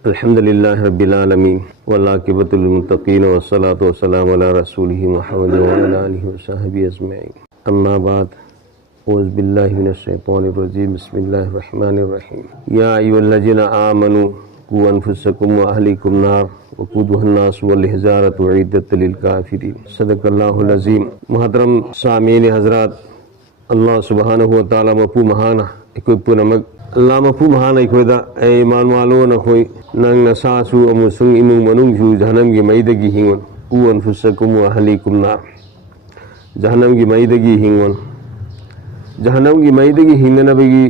अल्हम्दुलिल्लाहि रब्बिल आलमीन वल्लाक़िबतुल मुत्तक़ीन वस्सलातु वस्सलामु अला रसूलिहि मुहम्मद व अला आलिहि व सहबिहि अजमईन। अम्मा बाद, औज़ु बिल्लाहि मिनश शैतानिर रजीम, बिस्मिल्लाहिर रहमानिर रहीम। या अय्युहल्लज़ीना आमनू क़ू अनफुसकुम व अहलीकुम नार वक़ूदुहा अन्नासु वल हिजारतु उइद्दत लिल काफ़िरीन। सदक़ल्लाहुल अज़ीम। मुहतरम सामीन हज़रात, अल्लाह सुब्हानहु व तआला मफ़ू महाना इकोई पुनमक अल्लाह मफ़ू महाना इकोइदा ए ईमान वालो नखोई नंग नसासु अमुसुंग इमुंग मनुंगसु जहन्नम की मईदगी हिंगोन क़ू अनफुसकुम व अहलीकुम नार। जहन्नम की मईदगी हिंगोन, जहन्नम की मईदगी हिंगनबगी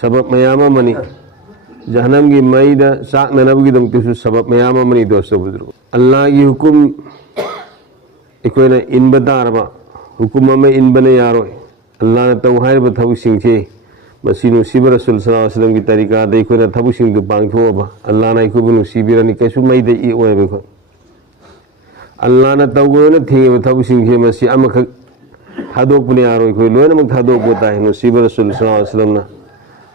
सबब मयाम अमनी, जहन्नम की मईद साकननबगीदमतसु सबब मयाम अमनी। दोस्तों बुजुर्गों, अल्लाह की हुकुम इकोइना इनबा तारबा, हुकुम अमा इनबने यारोय। अल्लाह ने तौ हाइरबा थबकसिंगसे मसी नुसीबा रसूल सल्लल्लाहु अलैहि वसल्लम की तरीकादा इकोइना थबकसिंगदु पांगथोअबा अल्लाहना इकोइबु नुसीबिरनि कैसु मईदा इ ओयबा। अल्लाहना तौगोना थेंगेबा थबकसिंगसे मसी अमखक थादोकपने यारोय, इकोइ लोइनमक थादोकपा ताई। नुसीबा रसूल सल्लल्लाहु अलैहि वसल्लमना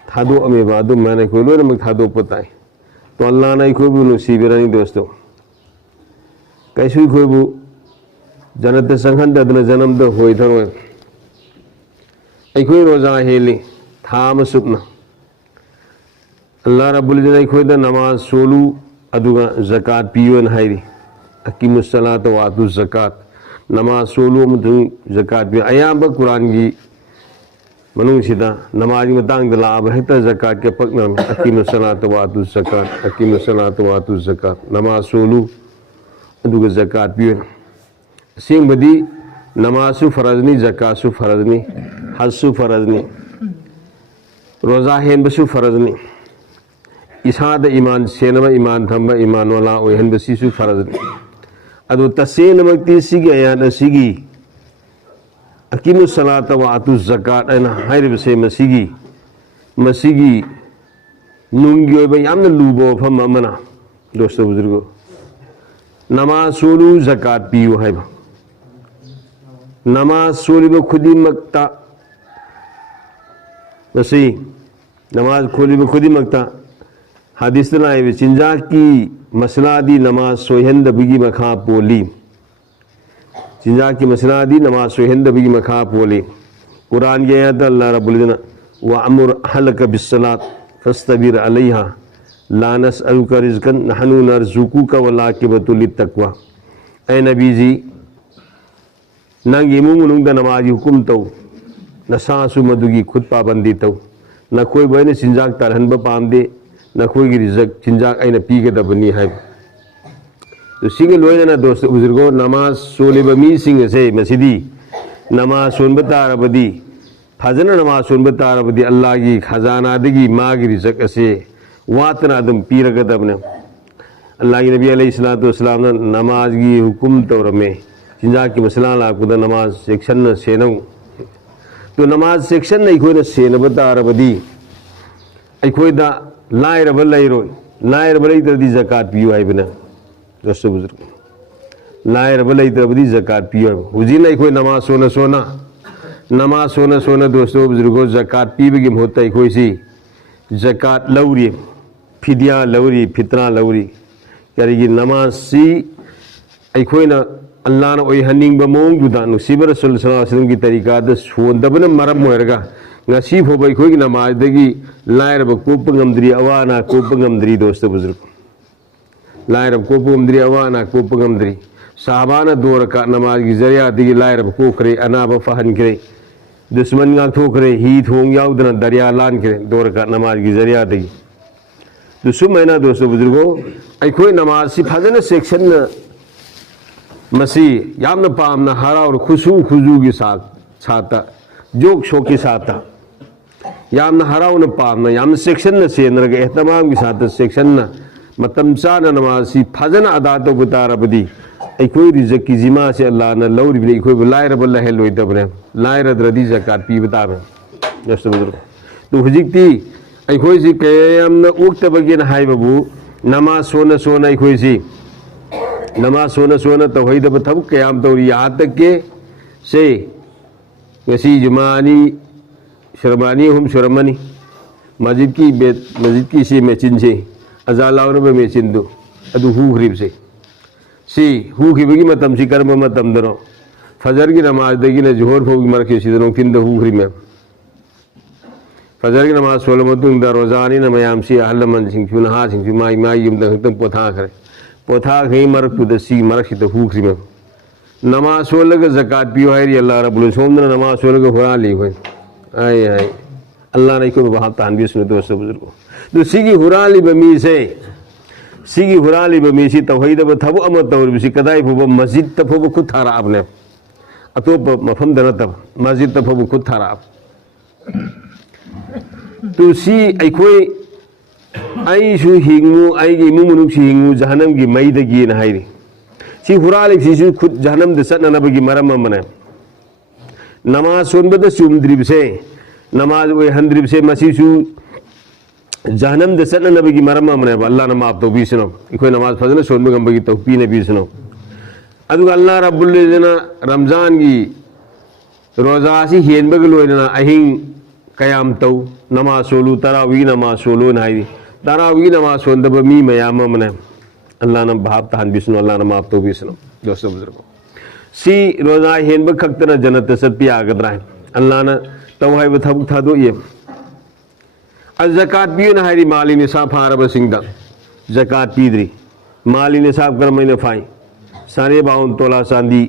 थादोअमेबा अदुमायना इकोइ लोइनमक थादोकपा ताई। तो अल्लाहना इकोइबु नुसीबिरनि दोस्तों, कैसु इकोइबु जन्नत संहनददना जन्मद होइथरोय। अखोई रोजा हेली थाम सुपना अल्लाह रब्बुल इज़्ज़त अखोइदा नमाज सोलू अदुगा ज़कात पियोन हाइरी। अकीमुस्सलात व आतुज़ ज़कात, नमाज सोलू अमसुंग ज़कात पियो। अयाबा कुरान की मनुसिदा नमाज की मतांगदा लाब हेक्ता ज़कात के पकना में अकीमुस्सलात व आतुज़ ज़कात, अकीमुस्सलात व आतुज़ ज़कात, नमाज सोलू अदुगा ज़कात पियो। सिंबदी नमाजु फरजनी, ज़कातु फरजनी, हजसु फरजनी, रोजा हेनबसु फरजनी, इसादा ईमान सेनबा ईमान थंबा ईमान वाला ओहनबसिसु फरजनी। अदु तसेनमक्ति सिगी आयात सिगी अकीमुस्सलात व आतुज़ ज़कात अना हाइरबसे मसिगी मसिगी नुंगी ओइबा यामना लुबा वफम अमना। दोस्तों बुजुर्गों, नमाज सोलू ज़कात पियो हाइबा। नमाज सोलिबा खुदिमक्ता मसी नमाज खोलिबा खुदिमक्ता हदीस लाइब चिंजा की मसलादी नमाज सोहंदबगी मखा पोली। चिंजा की मसलादी नमाज सोहंदबगी मखा पोली। कुरान के आयत अल्लाह रब्बुल इज़्ज़त व अमुर अहलक बिस्सलात फस्तबिर अलैहा ला नसअलुका रिज़्क़न नहनु नरज़ुकुका वल आक़िबतु लित्तक़वा। ऐ नबी जी, नंग इमुंग मनुंगदा नमाज हुकुम तौ, नसासु मदुगी खुद पाबंदी तौ। नखोई बने चिंजाक तरहनबा पामदे, नखोई की रिज़क चिंजाक अइना पीगदबनी है। तो सिंगे लोइना दोस्तों बुजुर्गों, नमाज सोलिबा मी सिंगे से मसीदी नमाज सोनबा तारबदी फजना नमाज सोनबा तारबदी अल्लाह की खजानादगी माँ की रिज़क असे वातना अदम पीरगदबने। अल्लाह के नबी अलैहिस्सलातु वस्सलाम ने नमाज की हुकुम तौरमे चिंजा की मसला लाकुदा नमाज सेक्शन न सेनौ। तो नमाज सेक्शन न इकोइना सेनबा तारबदी अखोइदा लाइरबा लैरोय, लाइरबा लैत्रदी ज़कात पियो हाइबना। दोस्तों बुजुर्ग, लाइरबा लैत्रबदी ज़कात पियो। हुजिना इकोइ नमाज सोना सोना, नमाज सोना सोना दोस्तों बुजुर्गों, ज़कात पीबगी होता इकोइसी ज़कात लौरी, फिदिया लौरी, फितरा लौरी। करिगी नमाज सी अखोइना अल्लाह ने ओइहनिंगबा मौंगदुदा नुसीबा रसूल सल्लल्लाहु अलैहि वसल्लम की तरीकादा सोंदबना मरम ओइरगा ngasi foba इखोई नमाज दगी लाइरबा कोप ngमद्री अवाना कोप ngमद्री। दोस्तों बुजुर्ग, लाइरब कोप ngमद्री अवाना कोप ngमद्री। साहबाना दो रकात नमाज की जरिया दगी लाइरब कोकरे अनाबा फहन करे, दुश्मन गा ठोकरे ही थोंग याउदना दरिया लान करे दो रकात नमाज की जरिया दगी। तो सुमैना दोस्तों बुजुर्गों, इखोई नमाज सी फजन सेक्शन न मसी यामना पामना हरा और खुशू खुजू के साथ छाता जोक शो के साथ यामना हरा उन पामना यामना सेक्शन न सेनरग एहतमाम के साथ सेक्शन न मतम चाना नमाज सी फजन अदा तो बुतारबदी इकोई रिज़क की जिमा से अल्लाह ने लौरी भी इकोई लाइरब अल्लाह लोइदबने लाइरद्रदी ज़कात पी बताबे। दोस्तों बुजुर्ग, तो हुजिकती इकोई सी कयमना उक्तबगी न हाइबबु नमाज सोना सोना इकोई सी नमाज सोना सोना तौहीदब थब क़याम तौरी। यहाँ तक के से वसी जुमानी शरमानी हम शरमनी मस्जिद की से मैचिन से अजा लाउरब मेचिन दु अदु हुख्रिब से सी हुखिबगी मतम सी करम मतम दरो फजर की नमाज दगी ने जोहर फोगी मरके सिदनो किंद हुख्रिब में फजर की नमाज सोल मतुंग दा रोजानी न मयाम सी अहल मन सिंचु नहा सिंचु माई माई यम द पोथा खरे पोथा खई मरक तु द सी मरक सी द हुख्रिब में नमाज सोल ग ज़कात पियो है अल्लाह रब्बुल सोमन नमाज सोल ग हुरा ली होय आय आय अल्लाह ने को वहां तानबी सुनो दोस्त बुजुर्गो तो सिगी हुरा ली बमी से सिगी हुरा ली बमी सी तौहीद ब थबु अम तौर बिसी कदाई फुब मस्जिद त फुब खुद थारा आपने अतोप मफम दन तब मस्जिद त फुब खुद थारा तो सी अखोई आईसु हिंगु आईगी मुमुनुक सी हिंगु जहन्नम की मई दगी न हाइरी सी हुरालिक सी खुद जहन्नम द सटनबगी मरम अमने नमाज सोनबद सुमद्रिब से नमाज वे हंद्रिब से मसीसु जहन्नम द सटनबगी मरम अमने अल्लाह न माफ तो बीसनो इखोई नमाज फजन सोनबगंबगी तौफी ने बीसनो अदु अल्लाह रब्बुल इज़्ज़त रमजान की रोजा सी हेनबग लोइना अहिंग कयाम तौ नमाज सोलू तरावी नमाज सोलो नाई तरावी नमाज सोंदब मी मयाम मने अल्लाह न भाव तहन बिस्नु अल्लाह न माफ तो बिस्नु दोस्तों बुजुर्गों सी रोजा हेनबग खक्तना जन्नत सत्पि आगद्रा अल्लाह न तौहाय बथब थादो ये ज़कात पियो न हारी माली निसाब फारब सिंगदा ज़कात पीद्री माली निसाब करमैन फाई सारे 52 तोला चांदी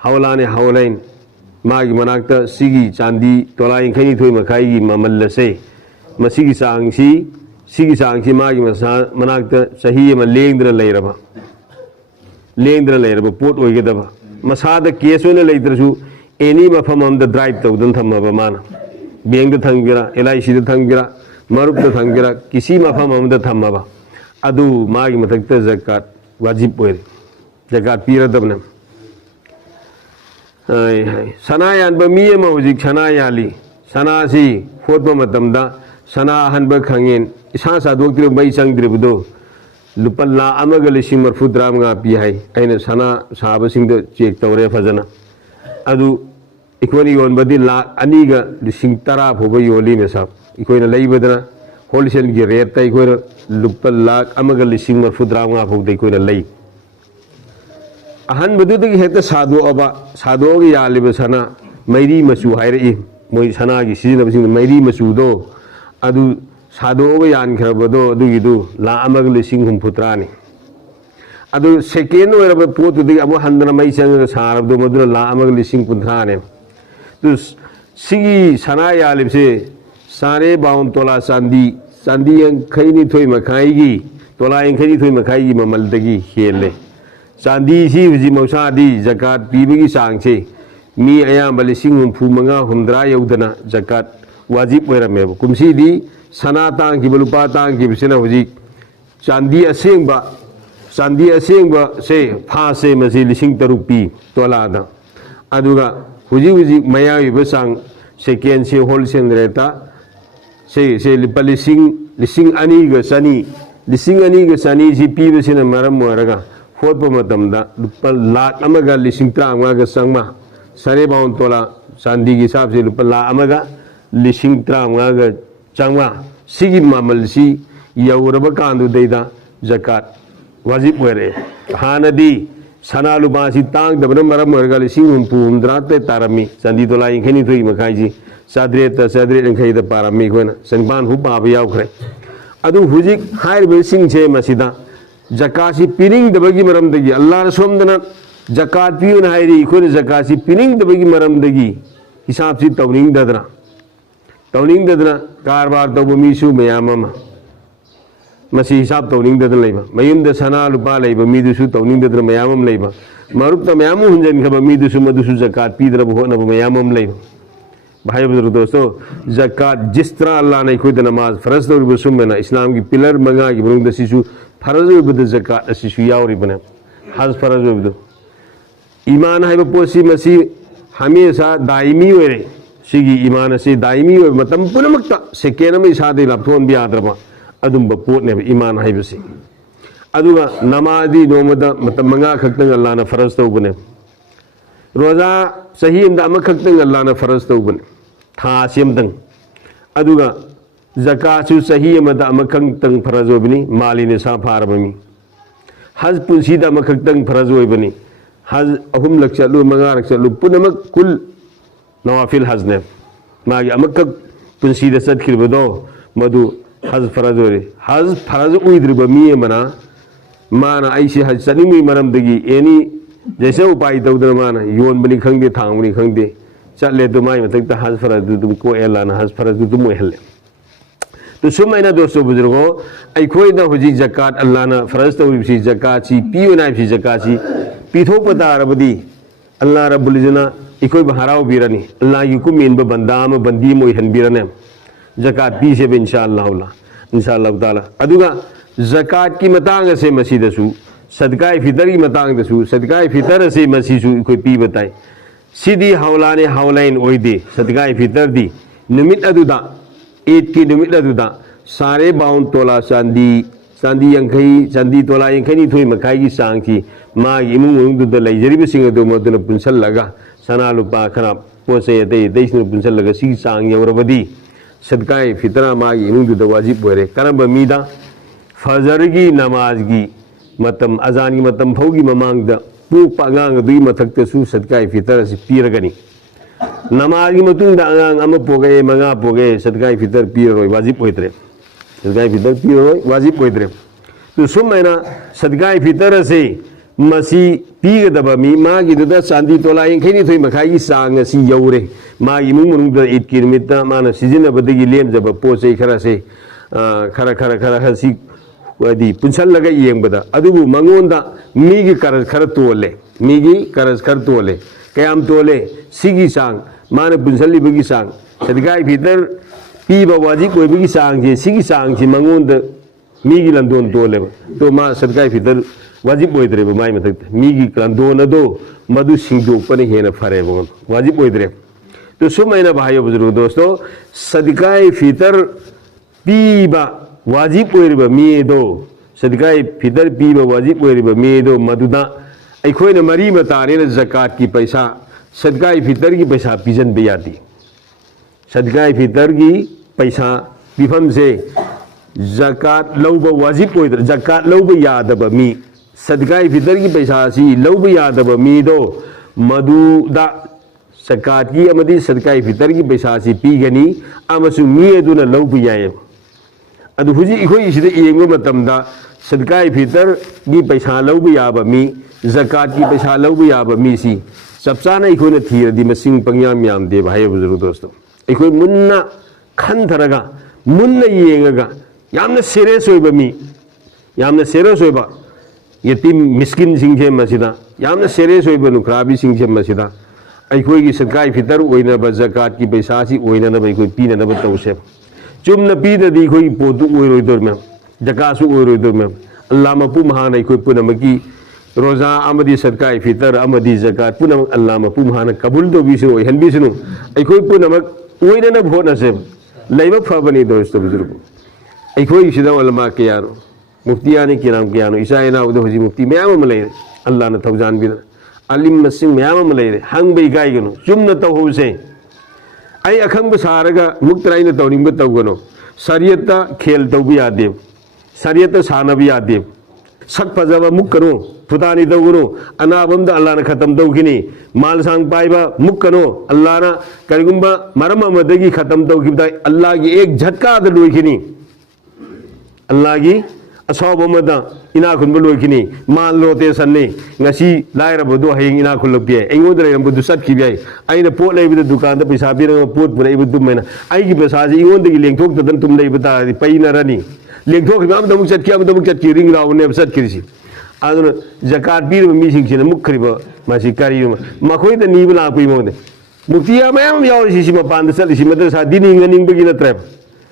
हौलाने हौलैन मागी मनाक्ता सिगी चांदी तोला इंखनी थोई मखाई ममल से मसीगी सांगसी मागी मनाक्ता सही म लेंद्र लेरबा पोट ओइगदबा मसाद केस ओइना लेत्रसु एनी मफम अमद ड्राइव तौदन थमबा माना बैंक द थंगिरा LIC द थंगिरा मरुप द थंगिरा किसी मफम अमद थमबा अदु मागी मथक्ता ज़कात वाजिब ओइरे ज़कात पीरदबना सना यानब मी अमा हुजिक सना याली सना सी फोटो मतमदा सना हनब खंगेन इसा सादोक्तिरो मई संगद्रिबदो लुपा ला अमग लिसिंग मरफुद्रा मंगा पी है अने सना साबसिंग चेक तौरे फजना अदु इकोनी योनबदी ला अनीगा लिसिंग तरा फोब योली में साब इकोइना लैबदना होलसेल की रेट त इकोइना लुपा ला अमग लिसिंग मरफुद्रा मंगा फोब इकोइना लै अहन बदुदगी हेक्ता सादोगी यालिब सना मैरी मचू हाइरई मोई सना की सिजनबसिंग मैरी मचूदो अदु सादोगी यानखरबदो अदुगिदु ला अमग लिसिंग हुमफुत्रानी अदु सेकेंड ओइरब पोतुदगी अमु हंदना मई संग सारबदो मदुना ला अमग लिसिंग पुंथराने तो सिगी सना यालिब से सारे 52 तोला चांदी खैनी थोई मखाईगी तोला खैनी थोई मखाईगी ममलदगी हेले चांदी सी हुजी मौसादी ज़कात पीबगी सांगसे मी अयाम लिसिंग हुमफु मंगा हुमद्रा यौदना ज़कात वाजिब ओइरमेब कुमसीदी सना तांग की लुपा तांग की बिसना हुजी चांदी असेंग से फासे मसी लिसिंग तरुक पी तोलादा अदुगा हुजी मयाइब सांग सेकेंड से होलसेल रेटा से लिपा लिसिंग अनी ग सनी सी पीबसिना मरम ओइरगा फोट लुपा लाख लिसिंग तरांगा चंगमा सारे 52 तोला चांदी की हिसाब से लुपा लाख लिसिंग तरांगा चंगमा सिगी ममल सी यौरब कांदुदैदा ज़कात वाजिब ओइरे हानदी सना लुपा सी तांगदबन मरम ओइरगा लिसिंग हुमफु हुमद्रा ते तारमी चांदी तोला इंखनी थोई मखाई साद्रेत इंखैदा पारमी कोना सनबान हु पाबा यावख्रे अदु हुजिक हाइरब सिंग से मसिदा ज़कात पीनिंग दबगी मरम दगी अल्लाह सोमदना ज़कात पियो न हाइरी इखोन ज़कात पीनिंग दबगी मरम दगी हिसाब से तौनिंग ददना कारबार तब मीसु मयाम अमा मसी हिसाब तौनिंग ददन लेबा मयुमद सना लुपा लेबा मीदुसु तौनिंग ददना मयाम अम लेबा मरुप त मयाम हुंजन खबा मीदुसु मदुसु ज़कात पीदरब होनब मयाम अम लेबा भाई बुजुर्ग दोस्तों ज़कात जिस तरह अल्लाह ने खुद नमाज फरज तौर सुमना इस्लाम की पिलर मंगा की बुरुंग दसिसु फरज ओइबद ज़कात असिसु यावरिबने हज फरज ओइबद ईमान है पोसी मसी हमेशा दायमी ओइरे सिगी ईमान से दायमी ओइ मतम पुनमक्ता सेकेंड में इसादे लापथोन बियाद्रबा अदुम पोटने ईमान है बसी अदुगा नमाजी नोमदा मतम मंगा खक्तंग अल्लाह ने फरज तौबने रोजा सही अमदा अमखक्तंग अल्लाह ने फरज तौबने था सेमदंग अदुगा ज़कातु सही अमदा अमखंग तंग फरज होबनी मालिने सा फारबमी हज पुंसीदा अमखंग फरज होबनी हज अहुम लक चलु मंगा लक चलु पुनमक कुल नवाफिल हज ने मागी अमक पुंसीदा चतखिरबदो मधु हज फरज होरे हज फरज उइद्रिब मी मना माना ऐसे हज चनिमी मरमदगी एनी जैसे उपाय तौदर माना योनबनी खंगदे थांगबनी खंगदे चले तो माई मतक हज फरज तुम को एलाना हज फरज तुम ओहले तो सुमाइना दोस्तों बुजुर्गो अखोइना हुजी जकात अल्लाह ना फरज तौरिबसी जकात पियो नाइबसी जकात पीथोप तारबदी अल्लाह रब्बुल इज्जतना इखोइ बहराव बिरनी अल्लाह की कुमीन बंदा अम बंदी मोय हनबिरने जकात पीसे इंशाअल्लाह ताला अदुगा जकात की मतांग से मसीदसु सदका फितर की मतांग दसु सदका फितर से मसीसु इखोइ पी बताई सिदी हौलाने हौलाइन ओइदे सदका फितर दी निमित अदुदा ईद की निमित अदुदा सारे बाउन तोला चांदी यंखई चांदी तोला यंखई थोई मखाई की सांग की मागी इमुंग मुंगदुदा लैजरिबसिंग अदु मदुना पुंसलगा सना लुपा खरा पोसे अतई दैसनु पुंसलगा सी सांग यवरबदी सदका फितरा मागी इमुंगदुदा वाजिब होरे करम मीदा फजर की नमाज की मतम अजान की मतम फौगी ममांग पूप आगांग दुई मथक्तसु सदका फितर से पीरगनी नमाज की मतुंग आगांग अम पोगे मंगा पोगे सदका फितर पीरोय वाजिब होइत्रे सदका फितर पीरोय वाजिब होइत्रे तो सुमैना सदका फितर से मसी पीगदब मी मागी दुदा चांदी तोला यंखैनी थोई मखाई सांग सी यौरे मागी इमुंग मनुंग ईद की निमित्त माना सिजिनबदगी लेमजब पोसे खरा से खरा सी वदी पुंसलगा येंबदा अदुबु मंगोंदा मीगी करज खर तोले मीगी करज खर तोले कयाम तोले सिगी सांग माने पुंसलिबगी सांग सदगाई भीतर पीबा वाजिब कोइबगी सांग जे सिगी सांग से मंगोंदा मीगी लंदोन तोले तो मा सदगाई भीतर वाजिब होइद्रे माय मथक मीगी लंदोन अदो मधु सिंगदोपने हेना फरे बगन वाजिब होइद्रे तो सुमैना भाइयों बुजुर्ग दोस्तों सदगाई फितर पीबा वाजिब ओइरिब मीदो सदकाय फितर पीब वाजिब ओइरिब मीदो मदुदा अखोइना मरी मताने जकात की पैसा सदकाय फितर की पैसा पीजन बेयादी सदकाय फितर की पैसा पीफम से जकात लौब वाजिब ओइद्र जकात लौब यादब मी सदकाय फितर की पैसा सी लौब यादब मीदो मदुदा जकात की अमदी सदकाय फितर की पैसा सी पीगनी अमसु मी अदुना लौब याय अदु हुजी इखोई इसिदे येंगो मतमदा सदकाय फितर की पैसा लौब याब मी जकात की पैसा लौब याब मी सी सबसाना इखोने थीरदी मसिंग पंग्याम याम दे भाई बुजुर्ग दोस्तों इखोई मुन्ना खंथरगा मुन्ना येंगगा यामना सीरियस होइबा मी यामना सीरियस होइबा यतीम मिस्किन सिंगे मसिदा यामना सीरियस होइबा नुखराबी सिंगे मसिदा अखोई की सदकाय फितर ओइना जकात की पैसा सी ओइना न इखोई पीना न तौसे चुमना पीददी कोई पोतु ओइरोइदोर में जकासु ओइरोइदोर में अल्लाह मपु महान कोई पुनमकी रोजा अमदी सदका फितर अमदी जकात पुनम अल्लाह मपु महान कबूल तो बिसु ओइहन बिसनु कोई पुनमक ओइना न भोना से लैब फबनी दोस्त बुजुर्ग कोई सिदा उलमा के यारो मुफ्तियानी के नाम के यानो ईसाइना उदो हुजी मुफ्ती मयाम मलै अल्लाह न थौजान बिना अलिम मसिंग मयाम मलै हंग बे गायगनो चुमना तौसे आई अखंग सारगा मुक्तराइन तौरिंग तौगनो शरीयता खेल तौब यादे शरीयता सानब यादे सक फजब मुक्कनो फुतानी तौगनो अनाबम अल्लाह ने खत्म तौगिनी माल सांग पाइबा मुक्कनो अल्लाह ना करिगुंबा मरम अमदगी खत्म तौगिबदा अल्लाह की एक झटका द लोइखिनी अल्लाह की असौब अमदा इना खुनब लोइखिनी माल रोटेशन ने ngasi लाइरबदो हयिंग इना खुलपिए एंगोद लेरबदु सटखिबिय आइना पोट लेबिद दुकान द पैसा बिरंग पोट पुरैबदु मैना आइगी पैसा जी इगोंदगी लेंथोक तदन तुम लेबता पैनरनी लेंथोक बाम दमुक चटकी am दमुक चटकी रिंग रावने सटखिरिसि आदुन जकात बिर मिसिंगसिना मुखरिब मासी करी मखोय द नीब लापि मोदे मुक्तिया मयाम यावसिसि मपान द चलिसि मद्रसा दिनिंग निंगबगी नत्रब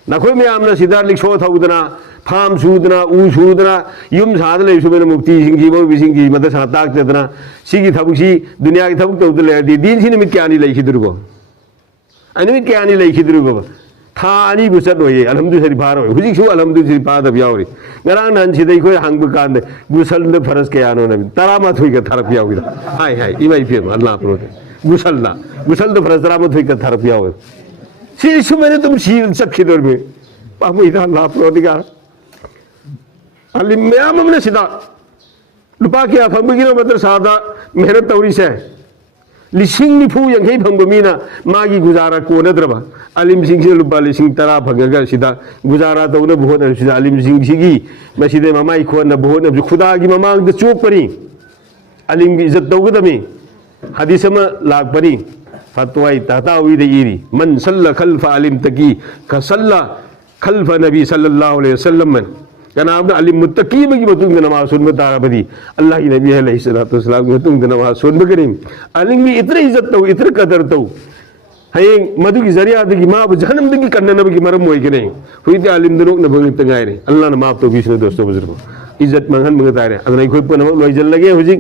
नखोय मयामना सिदार लिखो थौदना फार्म सूदना उ सूदना युम साद ले सुबेन मुक्ति सिंगी मो बिसिंगी मद्रसा ताक तेदना सिगी थबुसी दुनिया की थबुक तौद ले दी दिन सिन मित क्यानी लेखिदुरगो अनिमित क्यानी लेखिदुरगो था अनि बुसत होये अलहमदुलिल्लाह शरीफार होय हुजिक सु अलहमदुलिल्लाह शरीफाद अब यावरी ngaraang nan sidai khoi hangbu kan gusal de faras ke ano na tara ma thui ka tharap yawi hai hai imai phe Allah pro gusal de faras tara ma thui ka tharap yawi si su mere tum si sakhi dor me पामुदा लाप्रोदिगार अलिम मैम हमने सिदा लुपा क्या फंबगिनो मदरसादा मेहनत तौरी से लिसिंग निफू यंगई फंब मीना मागी गुजारा कोनद्रबा अलिम सिंह से लुपा लिसिंग तरा फंगगा सिदा गुजारा तौना बहुत सिदा अलिम सिंह सिगी मसीदे ममाई खोन बहुत खुदा की ममांग चोक परी अलिम की इज्जत तौगदमी हदीस में लाग परी फतवाई तातावी दे इरी मन सल्ला खल्फ अलिम तकी खसल्ला खल्फ नबी सल्लल्लाहु अलैहि वसल्लम में कनाबना अलिम मुत्तकी में की मतुंग नमाज सुन में तारा बदी अल्लाह की नबी अलैहिस्सलातु वस्सलाम की मतुंग नमाज सुन में करीम अलिम की इतने इज्जत तो इतने कदर तो है मधु की जरिया दगी माँ जहनम दगी करने नबी की मरम हुई कि नहीं हुई थी अलिम दिनों न भंग तंगाए रे अल्लाह ने माफ तो बीच में दोस्तों बुजुर्गों इज्जत मंगन मंगता रहे अगर कोई पन लोई जल लगे हुई